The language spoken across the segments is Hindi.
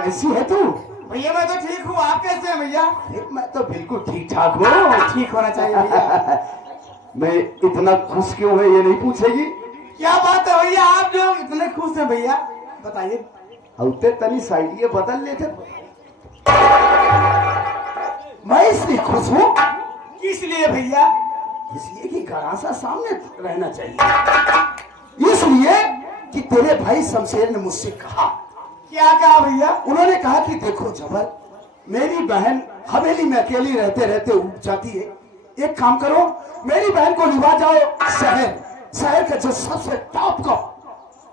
कैसी है तू? भैया मैं तो ठीक हूँ, आप कैसे हैं भैया? अरे मैं तो बिल्कुल ठीक ठाक हूँ। ठीक होना चाहिए भैया। मैं इतना खुश क्यों है ये नहीं पूछेगी? क्या बात है भैया, आप जो इतने खुश हैं भैया, बताइए। होते तनी साइडिये बदल लेते। मैं इसलिए खुश हूँ, किस लिए भैया? इसलिए कि गरासा सामने रहना चाहिए। इसलिए कि तेरे भाई शमशेर ने मुझसे कहा। क्या कहा भैया? उन्होंने कहा कि देखो जबर, मेरी बहन हवेली में अकेली रहते रहते उब जाती है। एक काम करो, मेरी बहन को लिवा जाओ शहर का जो सबसे टॉप का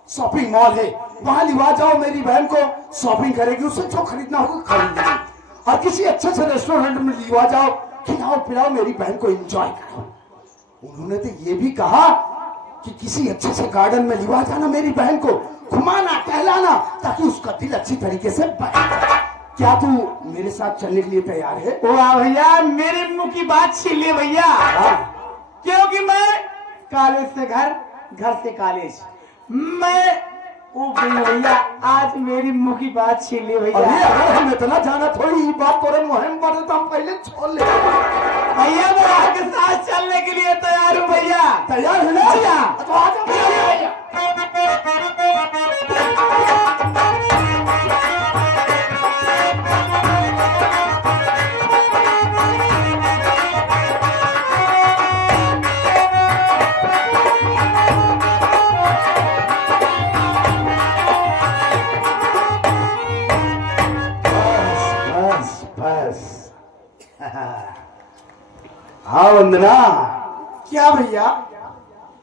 शॉपिंग मॉल है, वहां लिवा जाओ। मेरी बहन को शॉपिंग करेगी, उसे जो खरीदना होगा खरीद लेगी। और किसी अच्छे से रेस्टोरेंट में लिवा जाओ, खिलाओ पिलाओ, मेरी बहन को एंजॉय करो। उन्होंने तो ये भी कहा कि किसी अच्छे से गार्डन में लिवा जाना, मेरी बहन को घुमाना टहलाना, ताकि उसका दिल अच्छी तरीके से बने। क्या तू मेरे साथ चलने के लिए तैयार है? वाह भैया, मेरे मुंह की बात छीन ली भैया। क्योंकि मैं कॉलेज से घर, घर से कॉलेज, मैं वो भैया आज मेरी मुंह की बात छीन ली भैया। अरे हम इतना जाना थोड़ी ही बात तोरे मुहिम पर तो हम पहले छोड़ ले। भैया मैं आपके साथ चलने के लिए तैयार हूँ भैया। तैयार है ना? भैया तो आ जा भैया। हाँ वंदना। क्या भैया,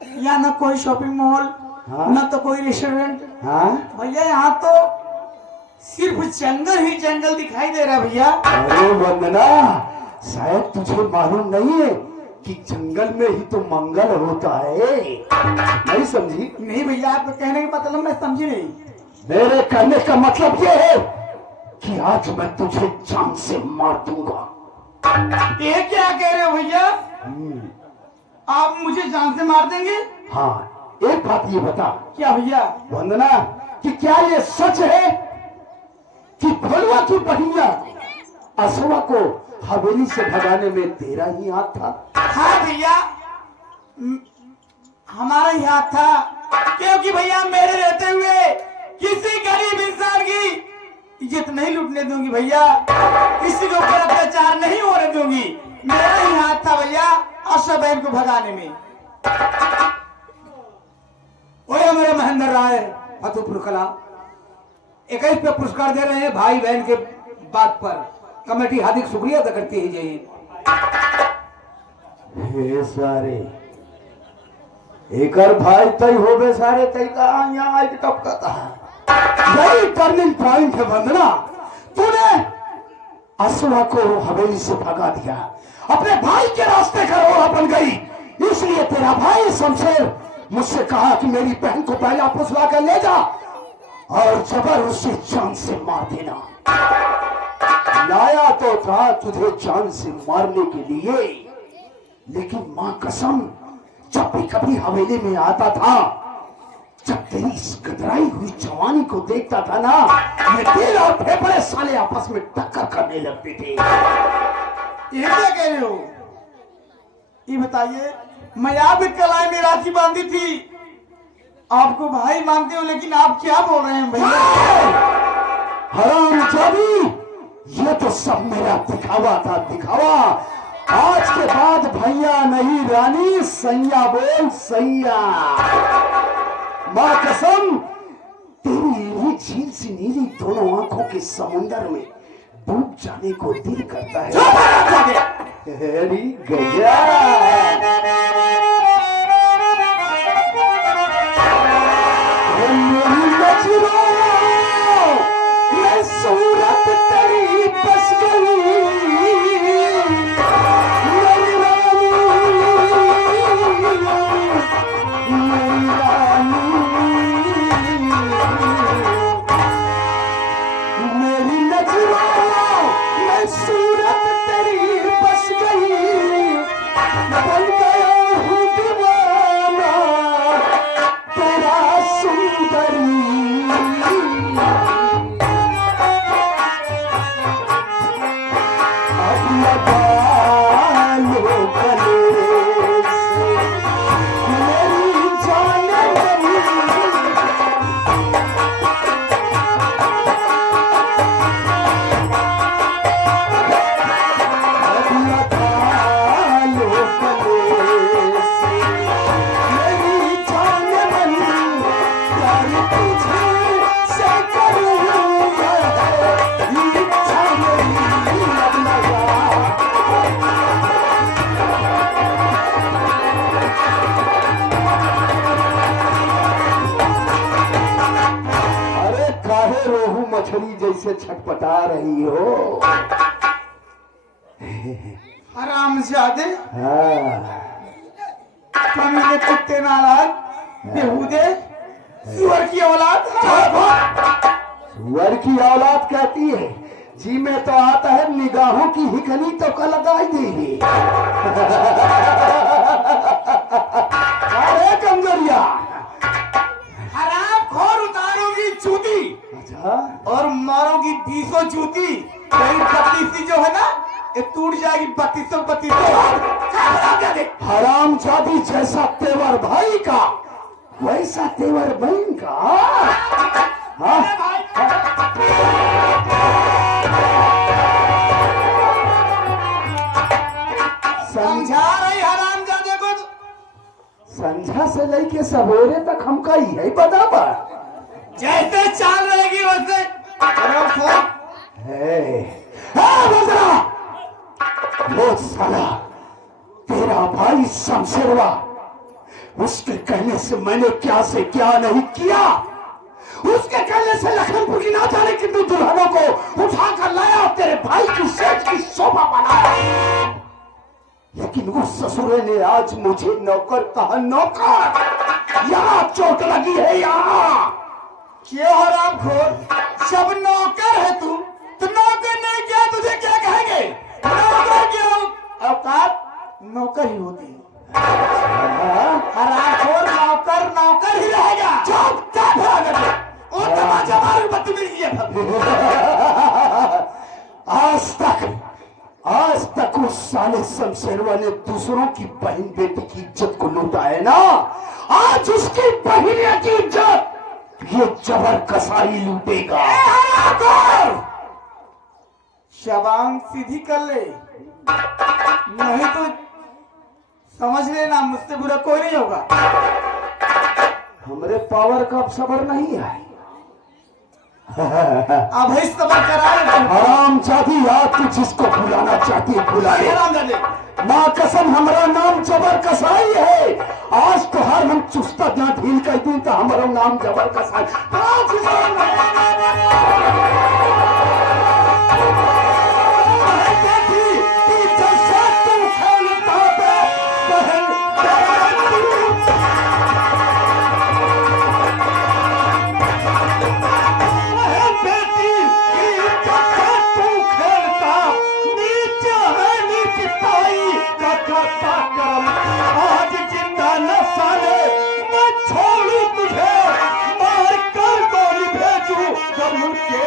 यहाँ ना कोई शॉपिंग मॉल, हाँ? ना तो कोई रेस्टोरेंट। हाँ? भैया यहाँ तो सिर्फ जंगल ही जंगल दिखाई दे रहा है भैया। अरे वंदना, शायद तुझे मालूम नहीं है कि जंगल में ही तो मंगल होता है। नहीं समझी? नहीं भैया, आप तो कहने का मतलब मैं समझी नहीं। मेरे कहने का मतलब ये है कि आज मैं तुझे जान से मार दूंगा। ये क्या कह रहे हो भैया? आप मुझे जान से मार देंगे? हाँ, एक बात ये बता। क्या भैया? वंदना, कि क्या ये सच है कि भोलवा की बहिया असवा को हवेली से भगाने में तेरा ही हाथ था? हाँ भैया, हमारा ही हाथ था। क्योंकि भैया मेरे रहते हुए किसी गरीब इंसान की इज्जत नहीं लूटने दूंगी भैया, किसी के ऊपर अत्याचार नहीं होने दूंगी। मेरा ही हाथ था भैया आशा बहन को भगाने में। ओए मेरे महेंद्र राय फतेहपुर कला 21 पे पुरस्कार दे रहे हैं भाई बहन के बात पर। कमेटी हार्दिक शुक्रिया अदा करती है। जय हे सारे एकर भाई तय होबे सारे तय का यहाँ आज टपकाता है। यही टर्निंग पॉइंट है वंदना। तूने असवा को हवेली से भगा दिया, अपने भाई के रास्ते का रोड़ा बन गई। इसलिए तेरा भाई शमशेर मुझसे कहा कि मेरी बहन को पहला फुसला कर ले जा और जबर उसे जान से मार देना। लाया तो था तुझे जान से मारने के लिए, लेकिन मां कसम जब भी कभी हवेली में आता था, जब तेरी इस गदराई हुई जवानी को देखता था ना, ये दिल और फेफड़े साले आपस में टक्कर करने लगते थे। ये क्या कह रहे हो? ये बताइए, मैं आपकी कलाई में राखी बांधी थी, आपको भाई मानते हो, लेकिन आप क्या बोल रहे हैं भैया? हरामजादी, ये तो सब मेरा दिखावा था, दिखावा। आज के बाद भैया नहीं रानी, सैया बोल सैया। मां कसम तेरी नीली झील सी नीली दोनों आंखों के समुंदर में डूब जाने को दिल करता है। अरे गया मैं सूरत तेरी बस गई, मेरी रानी, मेरी रानी, मेरी नजरों में सूरत तेरी बस गई। से छटपटा रही हो? हरामजादे, हाँ, कमीने, कुत्ते, नालायक, बेहूदे, सुअर की औलाद। सुअर की औलाद कहती है, जी में तो आता है निगाहों की हिकनी तो का लगाई देगी। अरे कमजोरिया, हरामखोर, उतारोगी जूती अच्छा, और मारोगी 20 जूती। कहीं 32 जो है ना, ये टूट जाएगी। 32 हराम जादी, जैसा तेवर भाई का वैसा तेवर बहन का। हाँ? समझा रही हरामजादे को। संझा से लेके सवेरे तक हमका यही बता जैसे चाल रहेगी वैसे हरामखोर। वो साला तेरा भाई शमशेरवा, उसके कहने से मैंने क्या से क्या नहीं किया। उसके कहने से लखनपुर की ना जाने कितनी दुल्हनों को उठा कर लाया और तेरे भाई की सेठ की शोभा बनाया। लेकिन उस ससुरे ने आज मुझे नौकर कहा। नौकर, यहाँ चोट लगी है यहाँ। क्यों हरामखोर, जब नौकर है तू तो नौकर नहीं किया तुझे क्या कहेंगे? नौकर क्यों? औकात नौकर ही होती है। हरामखोर, नौकर नौकर ही रहेगा। और तमाचा मारू, बदतमीजी है। आज तक उस साले शमशेरवा ने दूसरों की बहन बेटी की इज्जत को लूटा है ना, आज उसकी बहन की इज्जत ये जबर कसाई लूटेगा। शबान सीधी कर ले, नहीं तो समझ लेना मुझसे बुरा कोई नहीं होगा। हमरे पावर का अब सबर नहीं है। अब ही सबर कराए। हराम जाती यार, तू जिसको बुलाना चाहती है बुला ले। माँ कसम, हमारा नाम जबर कसाई है। आज तो हर हम चुस्ता जहाँ ढील कर दी तो हमारा नाम जबर कसाई। आज जिंदा न साले मैं छोड़ू तुझे, मार कर गोली भेजू जब के।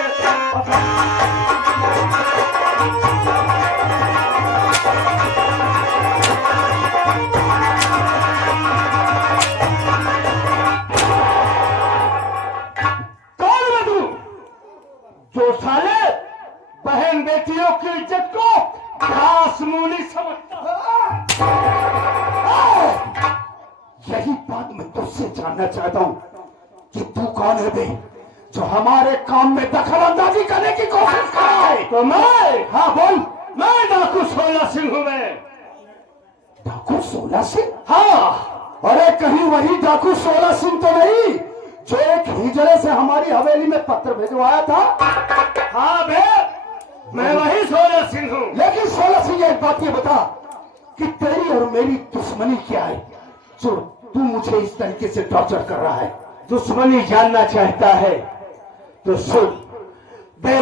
कौन है तू जो साले बहन बेटियों की इज्जत को घास मूली समझता? यही बात मैं तुझसे जानना चाहता हूं कि तू कौन है बे, जो हमारे काम में दखल अंदाजी करने की कोशिश कर रहा है। तो मैं, हाँ बोल। मैं डाकू 16 सिंह हूं। मैं डाकू 16 सिंह? हाँ। अरे कहीं वही डाकू 16 सिंह तो नहीं जो एक हिजड़े से हमारी हवेली में पत्र भिजवाया था? हाँ बे, मैं वही 16 सिंह हूँ। लेकिन 16 सिंह, एक बात ये बता कि तेरी और मेरी दुश्मनी क्या है जो तू मुझे इस तरीके से टॉर्चर कर रहा है? दुश्मनी जानना चाहता है तो सुन बे,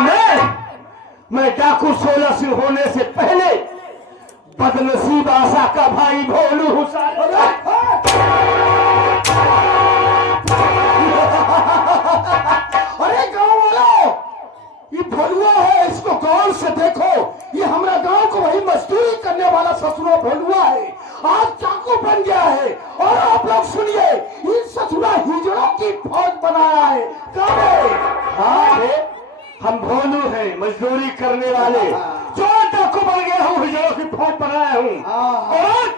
मैं डाकू 16 सिंह होने से पहले बदनसीब आशा का भाई भोलू हूँ। अरे गांव वालों, ये भोलुआ है, इसको गौर से देखो। ये हमारा गांव को वही मजदूरी करने वाला ससुरा भोलुआ है, आज चाकू बन गया है। और आप लोग सुनिए, इस ससुरा हिजड़ों की फौज बनाया है। कब है? हाँ रे, हम भोलू हैं, मजदूरी करने वाले, जो चाकू बन गया हूँ, हिजड़ों की फौज बनाया हूँ। और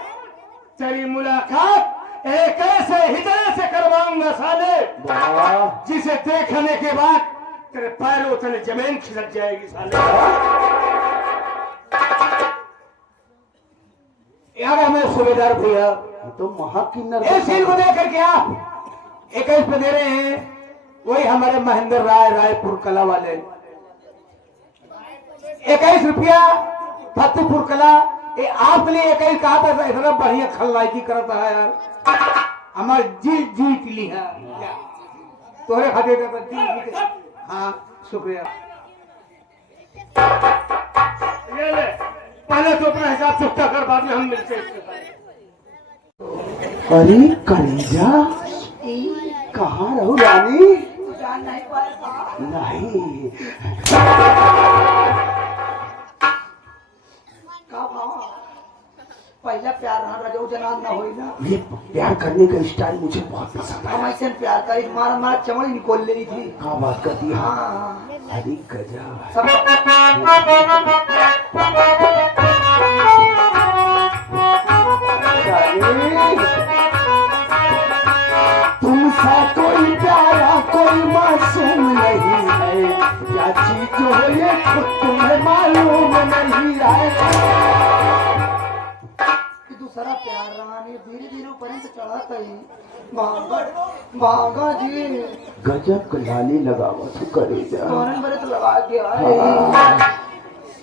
तेरी मुलाकात एक ऐसे हिजड़े से करवाऊंगा साले, जिसे देखने के बाद तेरे पैरों तले जमीन खिसक जाएगी साले। यार मैं सूबेदार भैया, तो महाकिन्नर इस सीन को देकर क्या 21 पे दे रहे हैं, वही हमारे महेंद्र राय, रायपुर कला वाले। 21 रुपया फतेहपुर कला ये आपके लिए 21 कहा था इतना बढ़िया खलनायकी करता है यार हमार जीत ली है तोहरे खाते का जीत हाँ शुक्रिया ये ले पहले तो अपना हिसाब चुकता कर बाद में हम मिलते हैं अरे कलेजा कहाँ रहो रानी? जान नहीं पाएगा। नहीं का भाव पहला प्यार ना रजो जनान ना होई ना ये प्यार करने का स्टाइल मुझे बहुत पसंद है। हम ऐसे प्यार करी मार मार चमड़ी निकोल ले रही थी। क्या बात करती है? हाँ अरे गजब। सब तुमसा कोई प्यारा कोई मासूम नहीं है क्या चीज हो ये खुद तुम्हें मालूम नहीं है। कि दूसरा प्यार रानी धीरे धीरे ऊपर से चढ़ाता ही भागा जी गजब लाली लगावा तू करेजा। कौन बड़े तो लगा के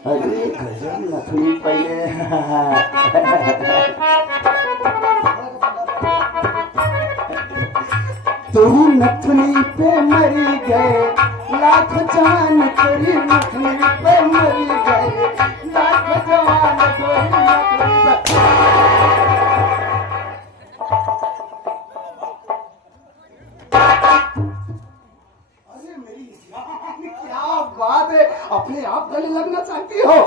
अरे गजब नथनी पहले तुम नथनी पे मरी गए लाख जान तेरी नथनी पे मरी गए लाख जवान तेरी नथनी पे। अरे मेरी जान क्या बात है अपने आप गले लगना चाहती हो?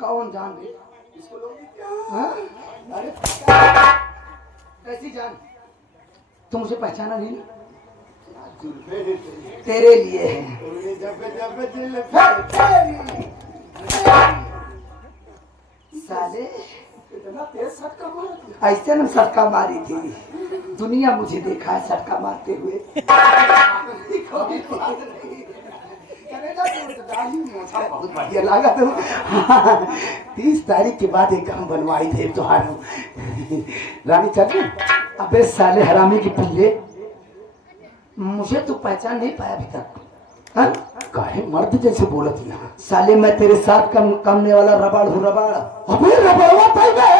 कौन जान दे इसको लोगी क्या? हाँ? अरे कैसी जान तुम मुझे पहचाना नहीं ना? जुल्फे तेरे लिए है जब जब दिल साले इतना तेज सटका मारा दिया। ऐसे न सटका मारी थी दुनिया मुझे देखा है सटका मारते हुए कोई बात नहीं। करेगा तो दाढ़ी मोछा बहुत बढ़िया लगा तुम। 30 तारीख के बाद एक काम बनवाई थे तुम्हारा रानी चल। अबे साले हरामी की पिल्ले मुझे तो पहचान नहीं पाया अभी तक हाँ? काहे मर्द जैसे बोलत यहाँ? साले मैं तेरे साथ कमने वाला रबाड़ हूँ रबाड़ अबे रबड़वा पाई गए।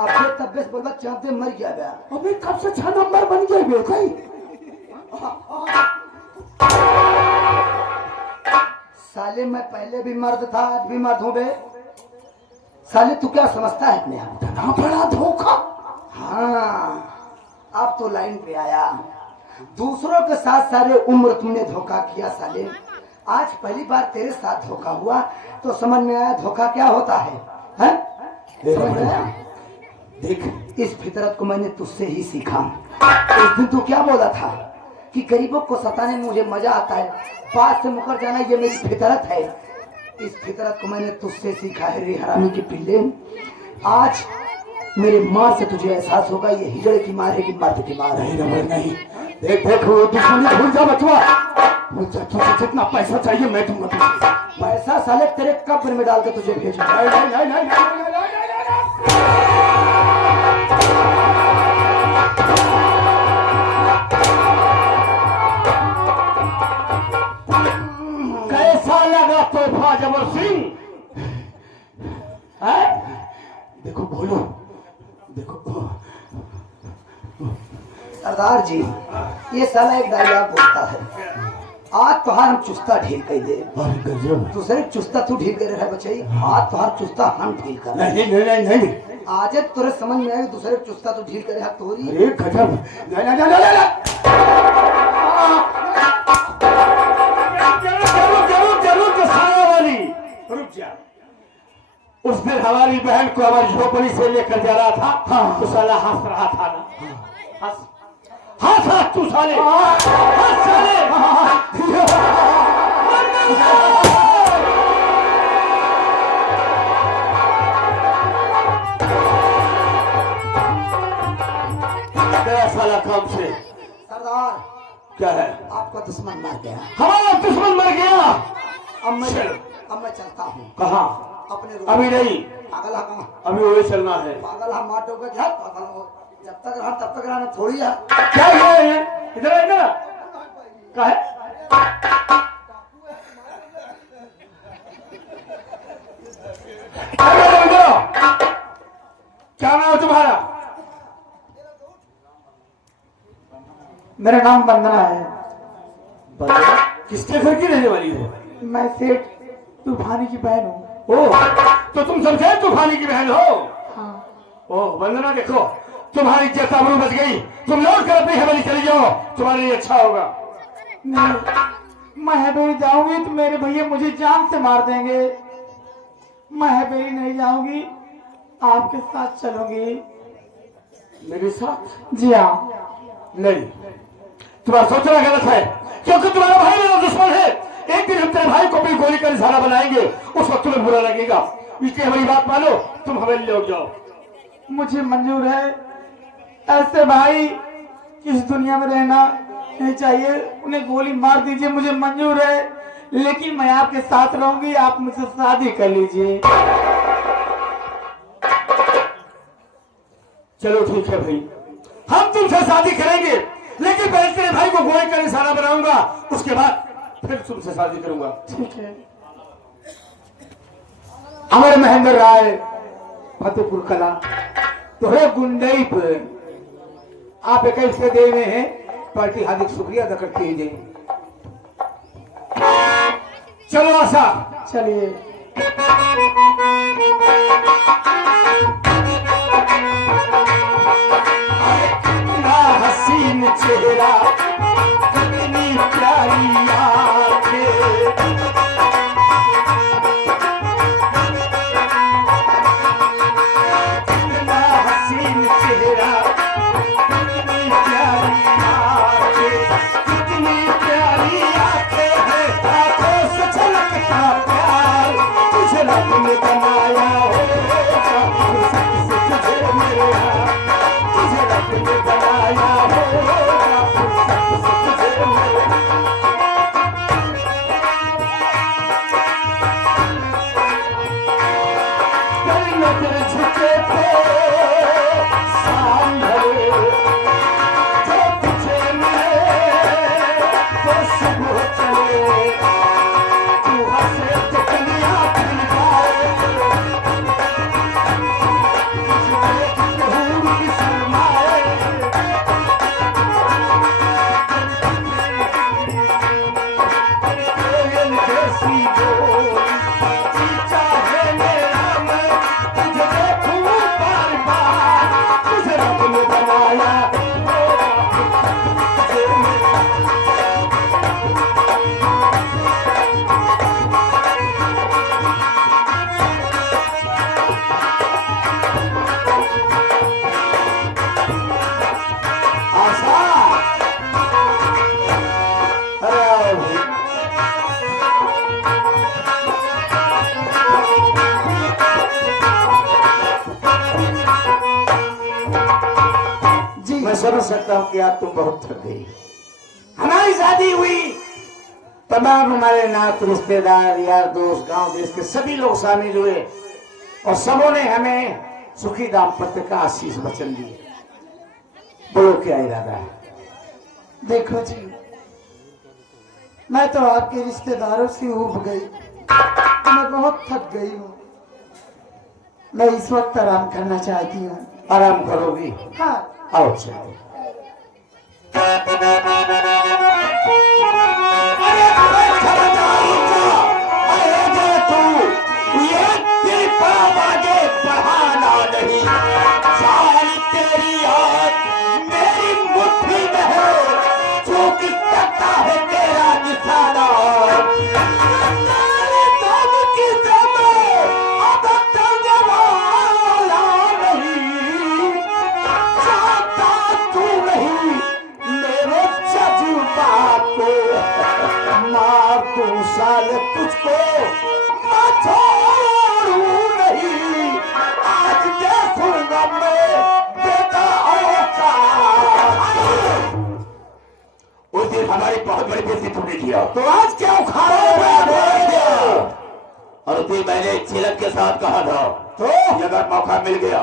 अबे तब बोला चाहते मर गया बे अबे कब से 6 नंबर बन गए बे भाई? साले मैं पहले भी मर्द था आज भी मर्द हूँ बे साले तू क्या समझता है अपने आप इतना बड़ा धोखा। हाँ अब तो लाइन पे आया दूसरों के साथ सारे उम्र तुमने धोखा किया साले आज पहली बार तेरे साथ धोखा हुआ तो समझ में आया धोखा क्या होता है हैं? समझ में आया? देख इस फितरत को मैंने तुझसे ही सीखा। उस दिन तू क्या बोला था कि गरीबों को सताने में मुझे मजा आता है बात से मुकर जाना ये मेरी फितरत है। इस फितरत को मैंने तुझसे सीखा है रे हरामी के पिल्ले। आज मेरे मार से तुझे एहसास होगा ये हिजड़े की मार है कि मर्द की मार है। नहीं रमन नहीं। देख देख वो दुश्मनी भूल जा बचवा। मुझे तुझे जितना पैसा चाहिए मैं दूंगा तुझे। पैसा साले तेरे कब्र में डाल के तुझे भेजूंगा। नहीं नहीं नहीं नहीं नहीं नहीं कैसा लगा तोहफा जबर सिंह? देखो बोलो देखो। सरदार जी ये साला एक डायलॉग बोलता है आज तुहार हम चुस्ता ढील कर दे अरे गजब। दूसरे चुस्ता तू ढील कर रहा है बच्चे आज तुहार चुस्ता हम ढील कर नहीं नहीं नहीं नहीं। आज तुरे समझ में आए दूसरे चुस्ता तू ढील करे तोरी अरे गजब। नहीं नहीं नहीं नहीं जरूर जो सारा वाली रुक जा। उस दिन हमारी बहन को हमारी झोपड़ी से लेकर जा रहा था हाँ। तो साला हंस रहा था ना हंस हंस तू साले हंस साले तेरा साला काम से सरदार क्या है? आपका दुश्मन मर गया हमारा दुश्मन मर गया। अब मैं चलता हूँ कहाँ? अपने अभी नहीं पागल हाँ अभी वही चलना है। पागल हाँ माटो का क्या पागल हो जब तक रहा तब तक रहना थोड़ी है। क्या ये इधर इधर क्या है? इधर इधर क्या नाम है तुम्हारा? मेरा नाम वंदना है। किसके घर की रहने वाली हो? मैं सेठ तूफानी की बहन हूँ। ओह, तो तुम समझे तूफानी की बहन हो? हाँ। ओह वंदना, देखो तुम्हारी इज्जत आबरू बच गई। तुम लौट कर अपनी हवेली चली जाओ, तुम्हारे लिए अच्छा होगा। नहीं, मैं हवेली जाऊंगी तो मेरे भैया मुझे जान से मार देंगे। मैं हवेली नहीं जाऊंगी, आपके साथ चलूंगी। मेरे साथ? जी हाँ। नहीं, तुम्हारा सोचना गलत है, क्योंकि तुम्हारा भाई मेरा दुश्मन है। एक दिन हम तेरे भाई को भी गोली का निशाना बनाएंगे, उस वक्त तुम्हें बुरा लगेगा। इसलिए हमारी बात मानो, तुम हवेली लौट जाओ। मुझे मंजूर है, ऐसे भाई इस दुनिया में रहना नहीं चाहिए। उन्हें गोली मार दीजिए, मुझे मंजूर है, लेकिन मैं आपके साथ रहूंगी। आप मुझसे शादी कर लीजिए। चलो ठीक है भाई, हम तुमसे शादी करेंगे, लेकिन पहले तेरे भाई को गोली का निशाना बनाऊंगा, उसके बाद फिर तुमसे शादी करूंगा। ठीक है। अमर महेंद्र राय, फतेहपुर कला, तोहरे गुंडई पर आप एक ऐसे दे में हैं, पार्टी हार्दिक शुक्रिया अदा करती है। चलो आशा, चलिए। कितना हसीन चेहरा, कितनी प्यारी आंखें, कितना हसीन चेहरा, कितनी प्यारी आंखें, कितनी प्यारी आंखें हैं, आंखों से झलकता प्यार, तुझे रब ने बनाया होगा, फुर्सत से तुझे मेरे यार, तुझे रब ने बनाया होगा, फुर्सत से तुझे मेरे नजर झुके थे सांभरे, जो तुझे मिले तो सुबह चले, तू हंसे तो दुनिया खुल जाए, तुझे हूर की शर्माए, कोयल जैसी बोली, चाहे मेरा मैं तुझे देखूं बार बार, तुझे रब ने बनाया आशा। अरे जी मैं समझ सकता हूँ कि आज तुम बहुत थक गई। हमारी शादी हुई, तमाम हमारे नात रिश्तेदार यार दोस्त गांव देश के सभी लोग शामिल हुए और सबों ने हमें सुखी दाम्पत्य का आशीष वचन दिए। बोलो क्या इरादा है? देखो जी, मैं तो आपके रिश्तेदारों से उब गई, मैं बहुत थक गई हूँ। मैं इस वक्त आराम करना चाहती हूँ। आराम करोगी? हाँ। आओ चलो। साल तुझको मैं छोड़ूं नहीं, आज देखूंगा मैं बेटा उस दिन हमारी बहुत बड़ी बेइज्जती तुमने किया, तो आज क्या उखाड़ा और उस दिन मैंने चिलक के साथ कहा था, तो अगर मौका मिल गया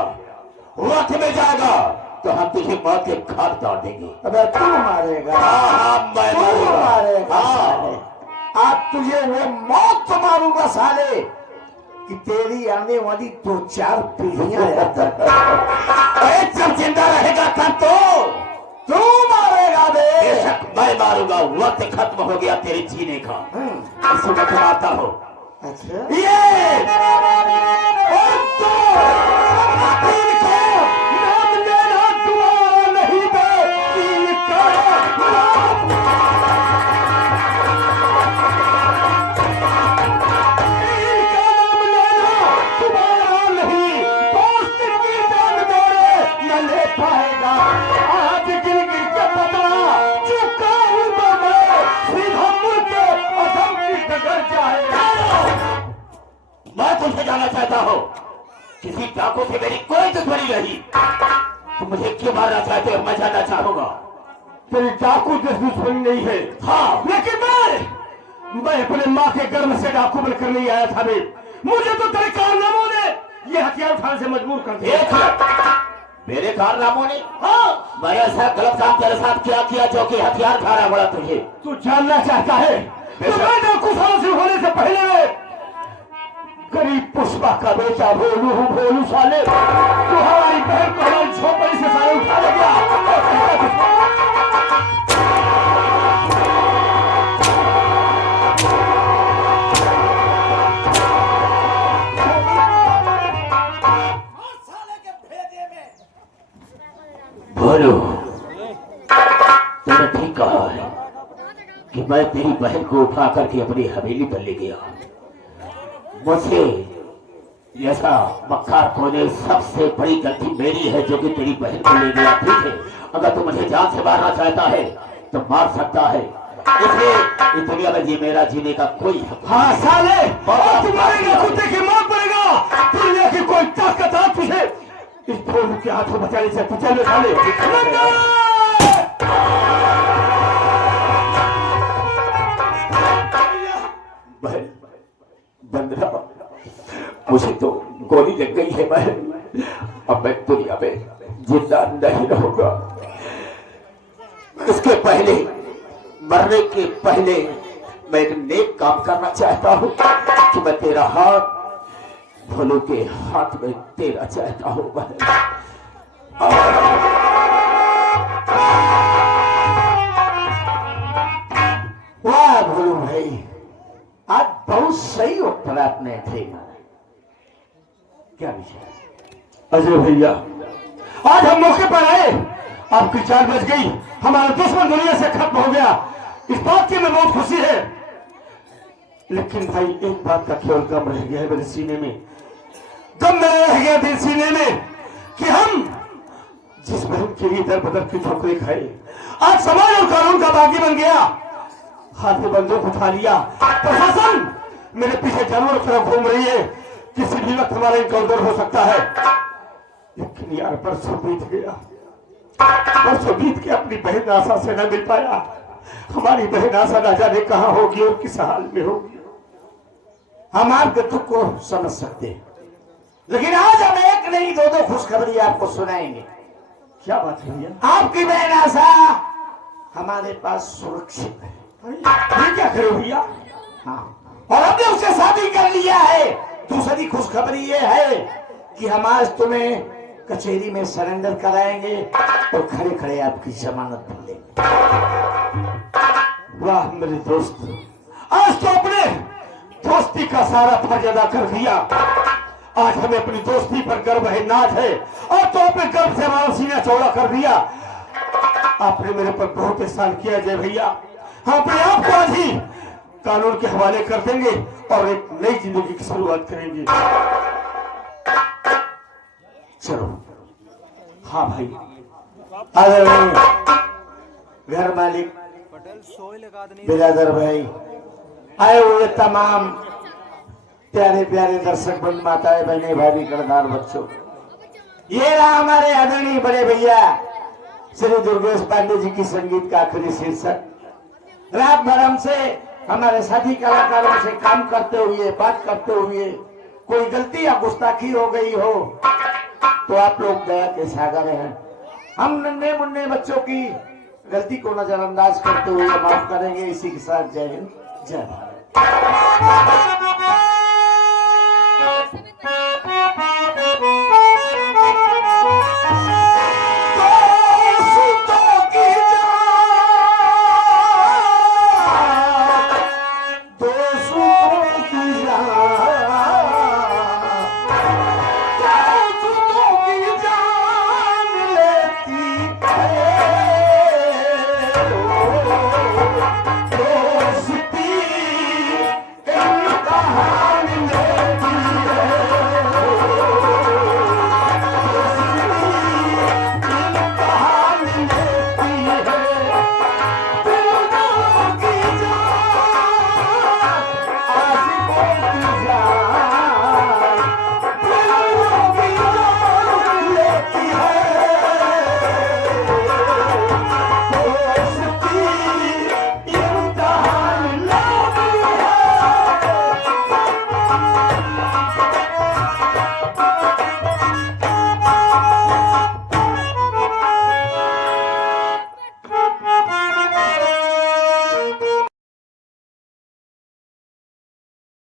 वक्त में जाएगा तो हम तुझे मौत के घाट डाल देंगे। अबे तू मारेगा, हाँ, मैं तू मारूंगा। मारेगा हाँ। साले। आज तुझे वो मौत तो मारूंगा साले कि तेरी आने वाली 2-4 पीढ़ियां याद रख। अरे जब जिंदा रहेगा तब तो तू मारेगा बे। बेशक मैं मारूंगा। वक्त खत्म हो गया तेरे जीने का। इसी में आता हो अच्छा ये नाम लेना तुम्हारा नहीं बे, तीन का नाम। तीन का नाम लेना तुम्हारा नहीं, दोस्त की जान मेरे न ले पाएगा। आज गिर गिर के बदला चुका हूं मैं, सीधा मुड़ के अधम की डगर जाएगा। मैं तुझे जाना चाहता हूँ। किसी डाकू से मेरी कोई दुश्मनी नहीं। तुम मुझे क्यों मारना चाहते हो? मैं जानना चाहूंगा। तेरी डाकू से दुश्मनी नहीं है, हाँ, लेकिन मैं अपने माँ के गर्भ से डाकू बनकर नहीं आया था बे। मुझे तो तेरे कारनामों ने ये हथियार उठाने से मजबूर कर दिया। देख ले, मेरे कारनामों ने हाँ, मैं ऐसा गलत काम तेरे साथ क्या किया जो कि हथियार उठाना पड़ा तुझे? तू जानना चाहता है तो मैं डाकू साहसी होने से पहले गरीब पुष्पा का बेटा भोलू हूँ। भोलू साले तो हमारी बहन को हमारी झोपड़ी से साले उठा ले गया। बोलो, तूने ठीक कहा है कि मैं तेरी बहन को उठा करके अपनी हवेली पर ले गया। मुझे ऐसा मक्कार खोने सबसे बड़ी गलती मेरी है जो कि तेरी बहन को ले गया। ठीक है, अगर तू मुझे जान से मारना चाहता है तो मार सकता है। इसलिए इस दुनिया में जी मेरा जीने का कोई हक नहीं। हाँ साले, और तू मरेगा, कुत्ते की मौत पड़ेगा। दुनिया की कोई ताकत आज तुझे इस भोलू के हाथों बचाने से चले साले। बहन, बंदरा, मुझे तो गोली लग गई है बहन। अब मैं दुनिया में जिंदा नहीं रहूंगा। इसके पहले, मरने के पहले मैं एक नेक काम करना चाहता हूँ कि मैं तेरा हाथ भोलू के हाथ में तेरा चाहता हूँ बहन। वाह भोलू भाई, आज बहुत सही उत्तर आपने थे। क्या विषय? अजय भैया, आज हम मौके पर आए, आपकी जान बच गई, हमारा दुश्मन दुनिया से खत्म हो गया। इस बात की मैं बहुत खुशी है। लेकिन भाई एक बात का केवल गम रह गया है मेरे सीने में। गम मेरा रह गया दिल सीने में कि हम जिस बहन के लिए दर बदर की ठोकरें खाए, आज समाज और कानून का बागी बन गया। हाथ में बंदूक उठा लिया, प्रशासन मेरे पीछे जानवर की तरफ घूम रही है। किसी भी वक्त हमारा इनकाउंटर हो सकता है। लेकिन यार बरसों बीत गया, बरसों बीत के अपनी बहन आशा से न मिल पाया। हमारी बहन आशा न जाने कहाँ होगी और किस हाल में होगी। हम आपके दुख को समझ सकते हैं, लेकिन आज हम एक नहीं दो खुशखबरी आपको सुनाएंगे। क्या बात है भैया? आपकी बहन आशा हमारे पास सुरक्षित है। ये क्या करो भैया? हाँ, और हमने उससे शादी कर लिया है। दूसरी खुशखबरी ये है कि हम आज तुम्हें कचहरी में सरेंडर कराएंगे और खड़े खड़े आपकी जमानत कर देंगे। वाह मेरे दोस्त, आज तो अपने दोस्ती का सारा फर्ज अदा कर दिया। आज हमें अपनी दोस्ती पर गर्व है, नाज है, और तो अपने गर्व से हमारा सीना चौड़ा कर दिया। आपने मेरे पर बहुत एहसान किया जय भैया। हम अपने आप को आज ही कानून के हवाले कर देंगे और एक नई जिंदगी की शुरुआत करेंगे। चलो। हाँ भाई, घर मालिक, बिरादर भाई, आए हुए तमाम प्यारे प्यारे दर्शक बंधु, माताएं, बहने, भाभी, गणदार बच्चों, ये रहा हमारे आदरणीय बड़े भैया श्री दुर्गेश पांडे जी की संगीत का आखिरी शीर्षक। रात भर हमसे, हमारे साथी कलाकारों से काम करते हुए, बात करते हुए कोई गलती या गुस्ताखी हो गई हो तो आप लोग दया के सागर हैं हम नन्हे मुन्ने बच्चों की गलती को नजरअंदाज करते हुए माफ करेंगे। इसी के साथ जय हिंद, जय भारत।